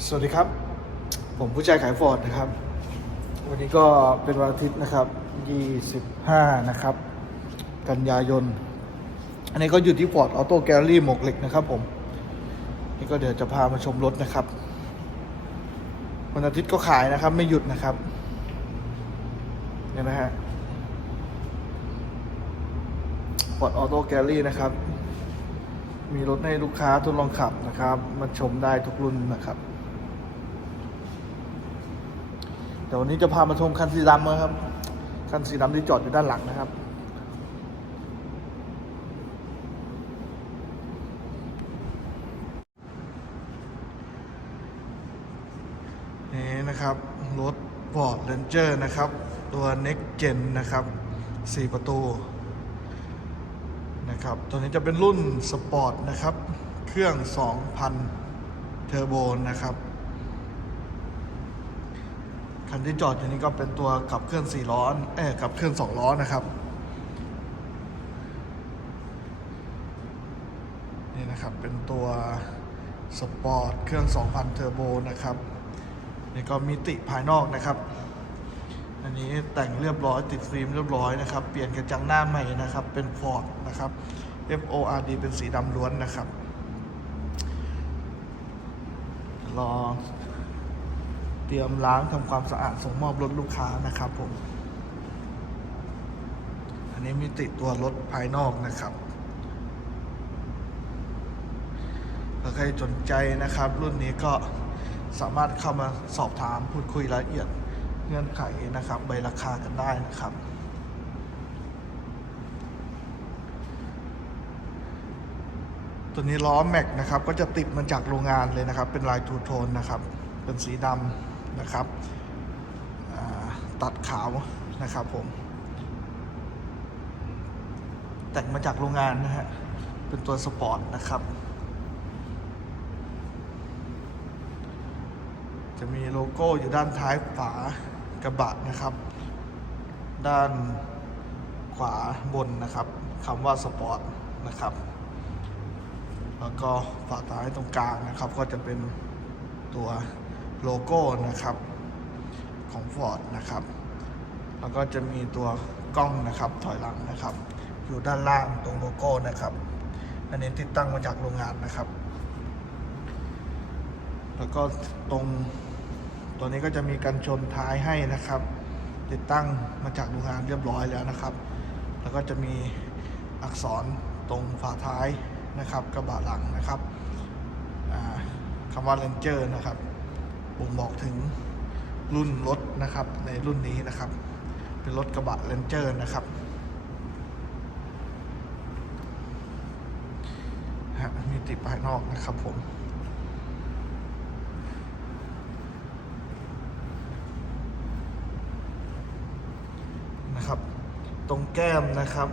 สวัสดีครับ ผมผู้ชายขายฟอร์ดนะครับ วันนี้ก็เป็นวันอาทิตย์นะครับ 25 นะครับ กันยายน อันนี้ก็อยู่ที่ฟอร์ดออโต้แกลลี่หมวกเหล็กนะครับผม นี่ก็เดี๋ยวจะพามาชมรถนะครับ วันอาทิตย์ก็ขายนะครับ ไม่หยุดนะครับเนี่ยนะฮะฟอร์ดออโต้แกลลี่นะครับ มีรถให้ลูกค้าทดลองขับนะครับ มาชมได้ทุกรุ่นนะครับ แต่วันนี้จะพามาชมคันสีดำนะครับ คันสีดำที่จอดอยู่ด้านหลังนะครับ นี่นะครับ รถ Ford Ranger นะครับ ตัว Next Gen นะครับ 4 ประตูนะครับ ตัวนี้จะเป็นรุ่นสปอร์ตนะครับ เครื่อง 2,000 เทอร์โบนะครับ คันที่จอดอยู่นี้ก็เป็นตัวขับเคลื่อน4ล้อเอ้ยขับเคลื่อน2ล้อนะครับนี่นะครับเป็นตัวสปอร์ตเครื่อง 2,000 เทอร์โบนะครับนี่ก็มิติภายนอกนะครับ อันนี้แต่งเรียบร้อยติดฟิล์มเรียบร้อยนะครับ เปลี่ยนกระจังหน้าใหม่นะครับ เป็น Ford นะครับ F O R D เป็นสีดำล้วนนะครับรอเตรียมล้างทำความสะอาดส่งมอบรถลูกค้านะครับผม อันนี้มีติดตัวรถภายนอกนะครับถ้าใครสนใจนะครับ รุ่นนี้ก็สามารถเข้ามาสอบถามพูดคุยรายละเอียดเงื่อนไขนะครับ ใบราคากันได้นะครับตัวนี้ล้อแม็กนะครับ ก็จะติดมาจากโรงงานเลยนะครับ เป็นลายทูโทนนะครับ เป็นสีดำ นะครับตัดขาวนะครับผม แต่งมาจากโรงงานนะฮะ เป็นตัวสปอร์ตนะครับ จะมีโลโก้อยู่ด้านท้ายฝากระบะนะครับ ด้านขวาบนนะครับคำว่าสปอร์ตนะครับ แล้วก็ฝาท้ายตรงกลางนะครับ ก็จะเป็นตัว โลโก้นะครับของ Ford นะครับ แล้วก็จะมีตัวกล้องนะครับถอยหลังนะครับ อยู่ด้านล่างตรงโลโก้นะครับ อันนี้ติดตั้งมาจากโรงงานนะครับ แล้วก็ตรงตัวนี้ก็จะมีกันชนท้ายให้นะครับ ติดตั้งมาจากโรงงานเรียบร้อยแล้วนะครับ แล้วก็จะมีอักษรตรงฝาท้ายนะครับกระบะหลังนะครับคำว่า Ranger นะครับ บ่งบอกถึงรุ่นรถนะครับ ในรุ่นนี้นะครับ เป็นรถกระบะ Ranger นะครับมีติดภายนอกนะครับผมนะครับ ตรงแก้มนะครับ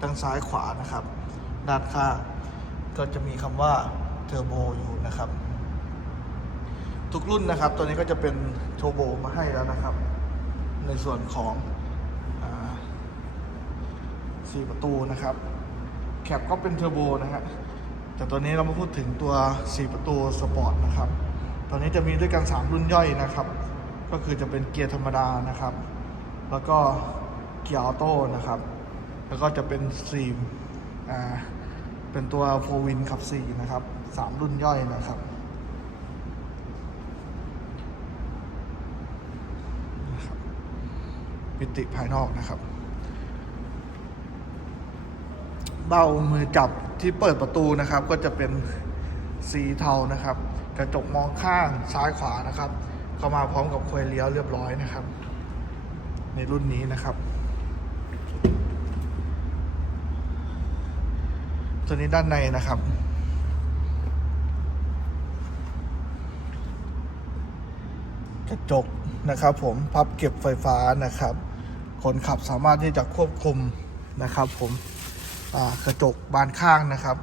ทางซ้ายขวานะครับ ด้านข้างก็จะมีคำว่าเทอร์โบอยู่นะครับ ทุกรุ่นนะครับ ตัวนี้ก็จะเป็นโทโบมาให้แล้วนะครับ ในส่วนของอาสี่ประตูนะครับ แคปก็เป็นเทอร์โบนะฮะแต่ตัวนี้เรามาพูดถึงตัว 4 ประตูสปอร์ตนะครับตอนนี้จะมีด้วยกัน 3 รุ่นย่อยนะครับ ก็คือจะเป็นเกียร์ธรรมดานะครับ แล้วก็เกียร์ออโต้นะครับ แล้วก็จะเป็นซีมอ่าเป็นตัวโฟวินขับ4นะครับ 3 รุ่นย่อยนะครับ มิติภายนอกนะครับ เบ้ามือจับที่เปิดประตูนะครับ ก็จะเป็นสีเทานะครับ กระจกมองข้างซ้ายขวานะครับเข้ามาพร้อมกับควยเลี้ยวเรียบร้อยนะครับ ในรุ่นนี้นะครับ ตัวนี้ด้านในนะครับกระจกนะครับผมพับเก็บไฟฟ้านะครับ คนขับสามารถที่จะควบคุมนะครับผมกระจกบานข้างนะครับ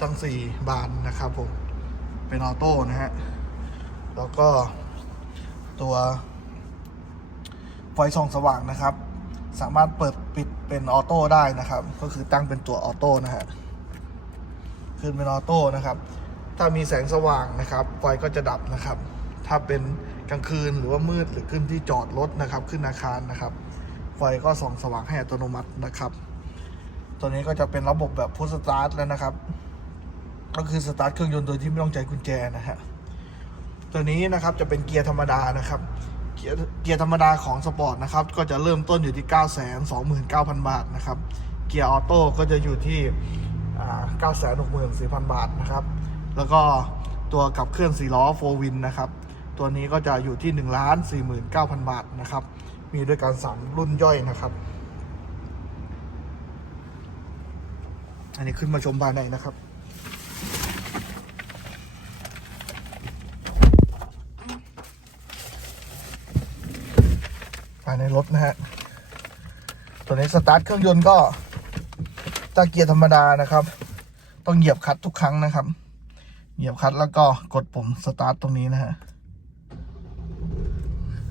ตั้งสี่บานนะครับผม เป็นออโต้นะฮะ แล้วก็ตัวไฟส่องสว่างนะครับ สามารถเปิดปิดเป็นออโต้ได้นะครับ ก็คือตั้งเป็นตัวออโต้นะฮะ ขึ้นเป็นออโต้นะครับ ถ้ามีแสงสว่างนะครับ ไฟก็จะดับนะครับ ถ้าเป็นกลางคืนหรือว่ามืดหรือขึ้นที่จอดรถนะครับ ขึ้นอาคารนะครับ ไฟก็ส่องสว่างให้อัตโนมัตินะครับ ตัวนี้ก็จะเป็นระบบแบบพุทสตาร์ทแล้วนะครับ ก็คือสตาร์ทเครื่องยนต์โดยที่ไม่ต้องใช้กุญแจนะฮะตัวนี้นะครับจะเป็นเกียร์ธรรมดานะครับ เกียร์เกียร์ธรรมดาของสปอร์ตนะครับก็จะเริ่มต้นอยู่ที่ 9 2 9 0 0 0 บาทนะครับ เกียร์ออโต้ก็จะอยู่ที่ 9 6 4 0 0 0 บาทนะครับ แล้วก็ตัวกับเครื่อง4ล้อ4วินนะครับ ตัวนี้ก็จะอยู่ที่ 1 4 9 0 0 0 บาทนะครับ มีด้วยกัน3รุ่นย่อยนะครับ อันนี้ขึ้นมาชมภายในนะครับภายในรถนะฮะ ตัวนี้สตาร์ทเครื่องยนต์ก็ถ้าเกียร์ธรรมดานะครับ ต้องเหยียบคลัตช์ทุกครั้งนะครับ เหยียบคลัตช์แล้วก็กดปุ่มสตาร์ทตรงนี้นะฮะ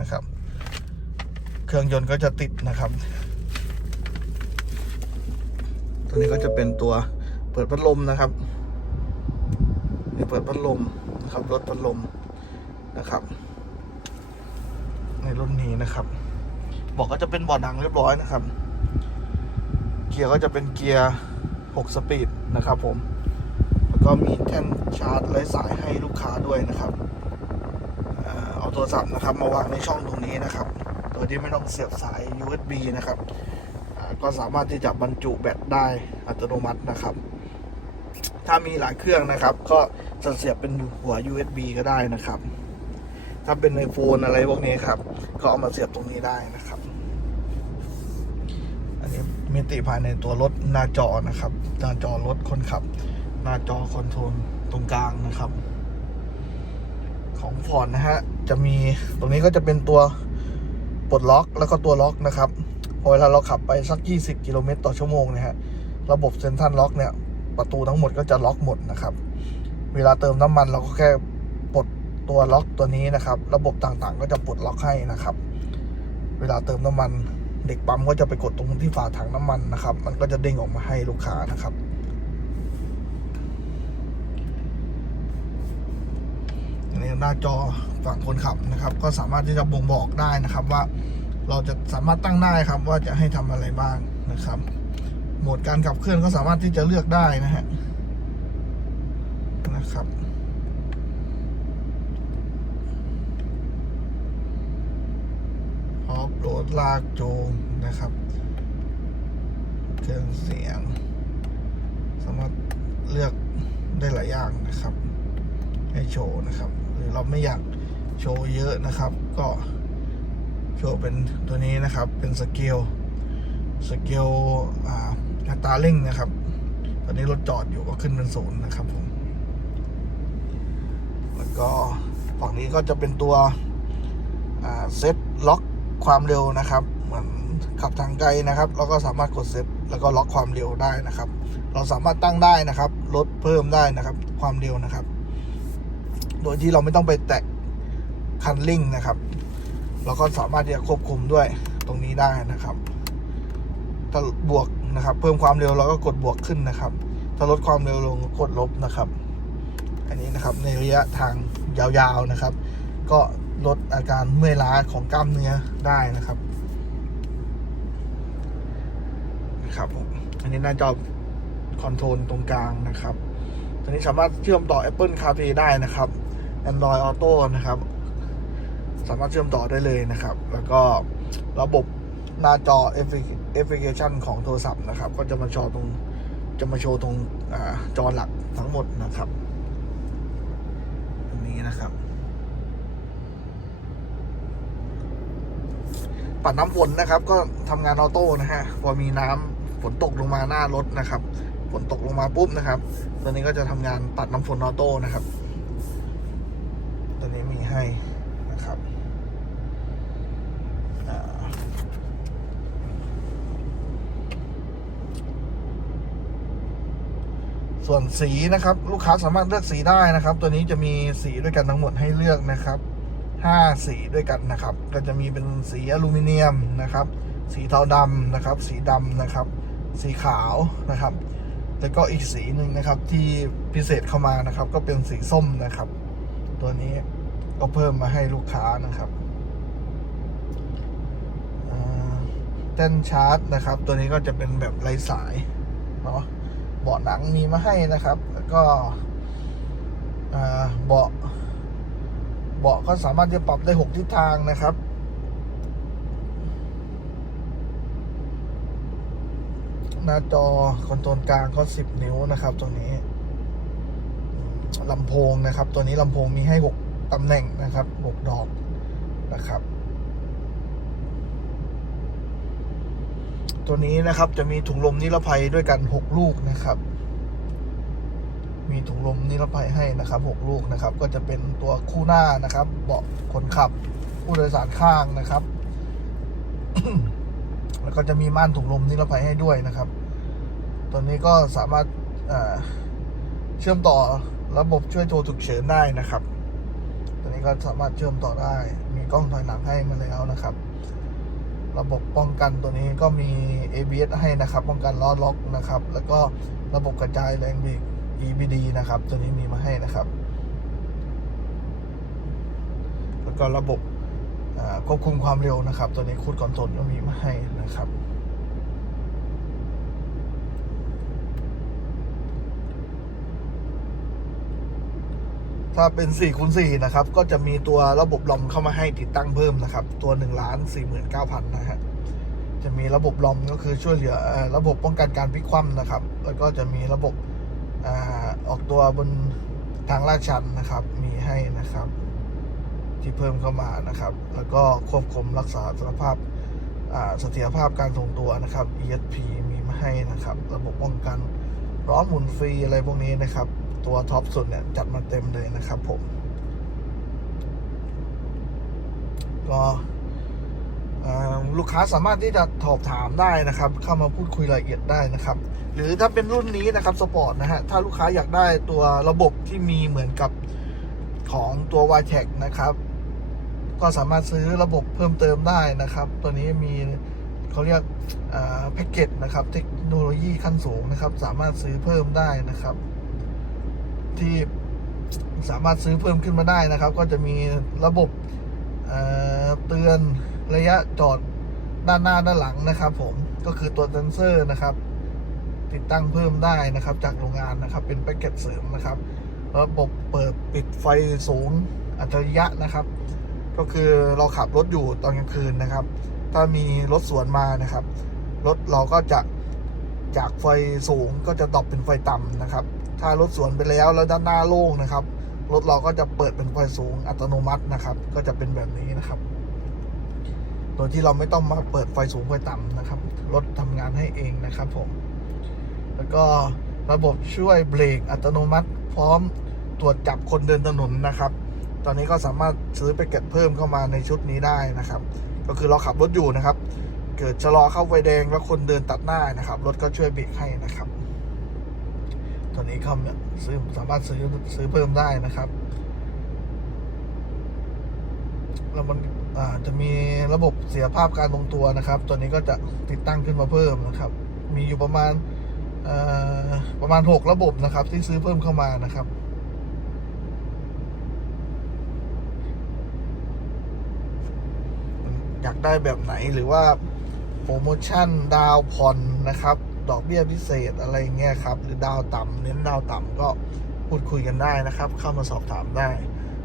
นะครับ เครื่องยนต์ก็จะติดนะครับ ตัวนี้ก็จะเป็นตัวเปิดพัดลมนะครับนี่เปิดพัดลมนะครับรถพัดลมนะครับ ในรุ่นนี้นะครับบอกก็จะเป็นบอดหนังเรียบร้อยนะครับ เกียร์ก็จะเป็นเกียร์ 6 สปีดนะครับผม แล้วก็มีแท่นชาร์จไร้สายให้ลูกค้าด้วยนะครับ เอ่อเอาโทรศัพท์นะครับมาวางในช่องตรงนี้นะครับ โดยที่ไม่ต้องเสียบสาย USB นะครับ ก็สามารถที่จะบรรจุแบตได้อัตโนมัตินะครับ ถ้ามีหลายเครื่องนะครับ ก็จะเสียบเป็นหัว USB ก็ได้นะครับ ถ้าเป็นไอโฟนอะไรพวกนี้ครับ ก็เอามาเสียบตรงนี้ได้นะครับ อันนี้มิติภายในตัวรถหน้าจอนะครับ หน้าจอรถคนขับ หน้าจอคอนโทรลตรงกลางนะครับ ของฟอร์ดนะฮะจะมีตรงนี้ก็จะเป็นตัว ปลดล็อกแล้วก็ตัวล็อกนะครับพอเวลาเราขับไปสัก 20 กิโลเมตรต่อชั่วโมงเนี่ยฮะระบบเซนทรัลล็อกเนี่ยประตูทั้งหมดก็จะล็อกหมดนะครับ เวลาเติมน้ำมันเราก็แค่ปลดตัวล็อกตัวนี้นะครับ ระบบต่างๆ ก็จะปลดล็อกให้นะครับ เวลาเติมน้ำมัน เด็กปั๊มก็จะไปกดตรงที่ฝาถังน้ำมันนะครับ มันก็จะเด้งออกมาให้ลูกค้านะครับนนี้หน้าจอ ฝั่งคนขับนะครับ ก็สามารถที่จะบ่งบอกได้นะครับ ว่าเราจะสามารถตั้งได้ครับ ว่าจะให้ทำอะไรบ้างนะครับ โหมดการขับเคลื่อนก็สามารถที่จะเลือกได้นะฮะนะครับออฟโรดลากจูงนะครับ เครื่องเสียง สามารถเลือกได้หลายอย่างนะครับ ให้โชว์นะครับ หรือเราไม่อยาก โชว์เยอะนะครับ ก็โชว์เป็นตัวนี้นะครับ เป็นสเกลสเกลอัตราเร่งนะครับ ตอนนี้รถจอดอยู่ก็ขึ้นเป็นศูนย์นะครับผม แล้วก็ฝั่งนี้ก็จะเป็นตัวเซ็ตล็อกความเร็วนะครับ เหมือนขับทางไกลนะครับ เราก็สามารถกดเซ็ตแล้วก็ล็อกความเร็วได้นะครับ เราสามารถตั้งได้นะครับ ลดเพิ่มได้นะครับ ความเร็วนะครับ โดยที่เราไม่ต้องไปแตะ คันเร่งนะครับ เราก็สามารถที่จะควบคุมด้วยตรงนี้ได้นะครับถ้าบวกนะครับ เพิ่มความเร็วเราก็กดบวกขึ้นนะครับ ถ้าลดความเร็วลงกดลบนะครับ อันนี้นะครับในระยะทางยาวๆนะครับ ก็ลดอาการเมื่อยล้าของกล้ามเนื้อได้นะครับนะครับอันนี้หน้าจอคอนโทรลตรงกลางนะครับตัวนี้สามารถเชื่อมต่อ Apple CarPlay ได้นะครับ Android Auto นะครับ สามารถเชื่อมต่อได้เลยนะครับ แล้วก็ระบบหน้าจอแอปพลิเคชันของโทรศัพท์นะครับ ก็จะมาโชว์ตรงจะมาโชว์ตรงอจอหลักทั้งหมดนะครับตรงนี้นะครับ ปัดน้ำฝนนะครับ ก็ทำงานออโต้นะฮะพอมีน้ำฝนตกลงมาหน้ารถนะครับฝนตกลงมาปุ๊บนะครับ ตัวนี้ก็จะทำงานปัดน้ำฝนออโต้นะครับ ตัวนี้มีให้นะครับอ่า ส่วนสีนะครับ ลูกค้าสามารถเลือกสีได้นะครับ ตัวนี้จะมีสีด้วยกันทั้งหมดให้เลือกนะครับห้าสีด้วยกันนะครับ ก็จะมีเป็นสีอลูมิเนียมนะครับ สีเทาดำนะครับ สีดำนะครับ สีขาวนะครับ แล้วก็อีกสีหนึ่งนะครับที่พิเศษเข้ามานะครับ ก็เป็นสีส้มนะครับ ตัวนี้ก็เพิ่มมาให้ลูกค้านะครับเต้นชาร์จนะครับ ตัวนี้ก็จะเป็นแบบไร้สายเนาะ เบาะหนังมีมาให้นะครับ แล้วก็เบาะเบาะก็สามารถจะปรับได้หกทิศทางนะครับหน้าจอคอนโทรลกลางก็ 10 นิ้วนะครับ ตัวนี้ลำโพงนะครับ ตัวนี้ลำโพงมีให้ 6ตำแหน่งนะครับ 6 ดอกนะครับ ตัวนี้นะครับจะมีถุงลมนิรภัยด้วยกัน 6 ลูกนะครับ มีถุงลมนิรภัยให้นะครับ 6 ลูกนะครับ ก็จะเป็นตัวคู่หน้านะครับ เบาะคนขับ ผู้โดยสารข้างนะครับ แล้วก็จะมีม่านถุงลมนิรภัยให้ด้วยนะครับ ตัวนี้ก็สามารถเชื่อมต่อระบบช่วยโทรฉุกเฉินได้นะครับ ตัวนี้ก็สามารถเชื่อมต่อได้ มีกล้องถอยหลังให้มาแล้วนะครับ ระบบป้องกันตัวนี้ก็มี ABS ให้นะครับ ป้องกันล้อล็อกนะครับ แล้วก็ระบบกระจายแรงเบรก EBD นะครับ ตัวนี้มีมาให้นะครับ แล้วก็ระบบควบคุมความเร็วนะครับ ตัวนี้คูดคอนโทรลก็มีมาให้นะครับ ถ้าเป็น4คูณ4นะครับ ก็จะมีตัวระบบลอมเข้ามาให้ติดตั้งเพิ่มนะครับ ตัว1ล้าน49,000นเก้าพันนะฮะจะมีระบบลอมก็คือช่วยเหลือระบบป้องกันการพลิกคว่ำนะครับ แล้วก็จะมีระบบอออกตัวบนทางลาดชันนะครับ มีให้นะครับ ที่เพิ่มเข้ามานะครับ แล้วก็ควบคุมรักษาสภาพเสถียรภาพการทรงตัวนะครับ ESP มีมาให้นะครับ ระบบป้องกันร้อนหมุนฟรีอะไรพวกนี้นะครับ ตัวท็อปสุดเนี่ยจัดมาเต็มเลยนะครับผม ก็ลูกค้าสามารถที่จะสอบถามได้นะครับ เข้ามาพูดคุยรายละเอียดได้นะครับ หรือถ้าเป็นรุ่นนี้นะครับสปอร์ตนะฮะ ถ้าลูกค้าอยากได้ตัวระบบที่มีเหมือนกับของตัว y t e c นะครับ ก็สามารถซื้อระบบเพิ่มเติมได้นะครับ ตัวนี้มีเขาเรียกแพ็กเกจนะครับ เทคโนโลยีขั้นสูงนะครับ สามารถซื้อเพิ่มได้นะครับ ที่สามารถซื้อเพิ่มขึ้นมาได้นะครับ ก็จะมีระบบเเตือนระยะจอดด้านหน้าด้านหลังนะครับ ผมก็คือตัวเซนเซอร์นะครับ ติดตั้งเพิ่มได้นะครับ จากโรงงานนะครับ เป็นแพ็กเกจเสริมนะครับ ระบบเปิดปิดไฟสูงอัจฉริยะนะครับ ก็คือเราขับรถอยู่ตอนกลางคืนนะครับ ถ้ามีรถสวนมานะครับรถเราก็จะจากไฟสูงก็จะตอบเป็นไฟต่ำนะครับ ถ้ารถสวนไปแล้วแล้วด้านหน้าโล่งนะครับ รถเราก็จะเปิดเป็นไฟสูงอัตโนมัตินะครับ ก็จะเป็นแบบนี้นะครับ โดยที่เราไม่ต้องมาเปิดไฟสูงไฟต่ำนะครับ รถทำงานให้เองนะครับผม แล้วก็ระบบช่วยเบรกอัตโนมัติ พร้อมตรวจจับคนเดินถนนนะครับ ตอนนี้ก็สามารถซื้อไปเก็ตเพิ่มเข้ามาในชุดนี้ได้นะครับ ก็คือเราขับรถอยู่นะครับ เกิดชะลอเข้าไฟแดงแล้วคนเดินตัดหน้านะครับ รถก็ช่วยเบรกให้นะครับ ตัวนี้เขาเนี่ยซื้อสามารถซื้อซื้อเพิ่มได้นะครับ แล้วมันจะมีระบบเสียภาพการทรงตัวนะครับ ตัวนี้ก็จะติดตั้งขึ้นมาเพิ่มนะครับ มีอยู่ประมาณประมาณ 6 ระบบนะครับ ที่ซื้อเพิ่มเข้ามานะครับอยากได้แบบไหนหรือว่าโปรโมชั่นดาวผ่อนนะครับ ดอกเบี้ยพิเศษอะไรเงี้ยครับ หรือดาวต่ำเน้นดาวต่ำก็พูดคุยกันได้นะครับ เข้ามาสอบถามได้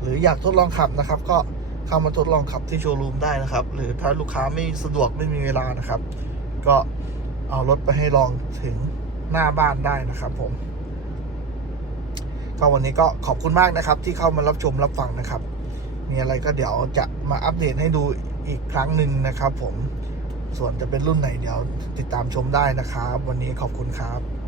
หรืออยากทดลองขับนะครับ ก็เข้ามาทดลองขับที่โชว์รูมได้นะครับ หรือถ้าลูกค้าไม่สะดวกไม่มีเวลานะครับ ก็เอารถไปให้ลองถึงหน้าบ้านได้นะครับ ผม ก็วันนี้ก็ขอบคุณมากนะครับ ที่เข้ามารับชมรับฟังนะครับ มีอะไรก็เดี๋ยวจะมาอัปเดตให้ดูอีกครั้งหนึ่งนะครับ ผม ส่วนจะเป็นรุ่นไหนเดี๋ยวติดตามชมได้นะครับ วันนี้ขอบคุณครับ